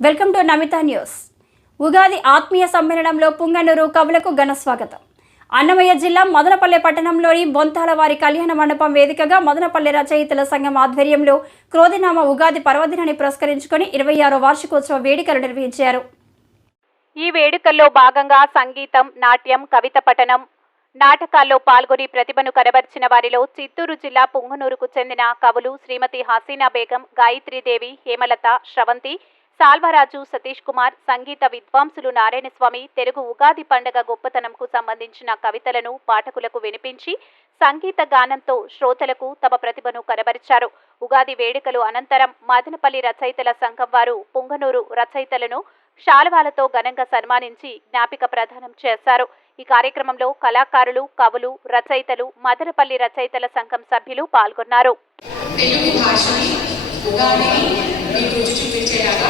Welcome to Namita news. Ugadi ఆత్మీయ సమ్మేళనంలో పుంగనూరు కవులకు ఘన స్వాగతం. అన్నమయ్య జిల్లా మదనపల్లె పట్టణంలోని బొంతాల వారి కళ్యాణ మండపం వేదికగా మదనపల్లె రచయితల సంఘం ఆధ్వర్యంలో క్రోధినామ ఉగాది పర్వదినాన్ని పురస్కరించుకొని 26వ వార్షికోత్సవ వేడుకలు నిర్వహించారు. ఈ వేడుకల్లో భాగంగా సంగీతం, నాట్యం, కవిత పఠనం, నాటకాల్లో పాల్గొని ప్రతిభను కనబర్చిన వారిలో చిత్తూరు జిల్లా పుంగనూరుకు చెందిన కవులు శ్రీమతి హసీనా బేగం, గాయత్రీదేవి, హేమలత, శ్రవంతి, సాల్వరాజు, సతీష్ కుమార్, సంగీత విద్వాంసులు నారాయణస్వామి తెలుగు ఉగాది పండుగ గొప్పతనంకు సంబంధించిన కవితలను పాఠకులకు వినిపించి సంగీత గానంతో శ్రోతలకు తమ ప్రతిభను కనబరిచారు. ఉగాది వేడుకలు అనంతరం మదనపల్లి రచయితల సంఘం వారు పుంగనూరు రచయితలను శాలువాలతో ఘనంగా సన్మానించి జ్ఞాపిక ప్రదానం చేశారు. ఈ కార్యక్రమంలో కళాకారులు, కవులు, రచయితలు, మదనపల్లి రచయితల సంఘం సభ్యులు పాల్గొన్నారు. తెలుగు భాషని ఉగాదిని మీకు రుచి చూపించేలాగా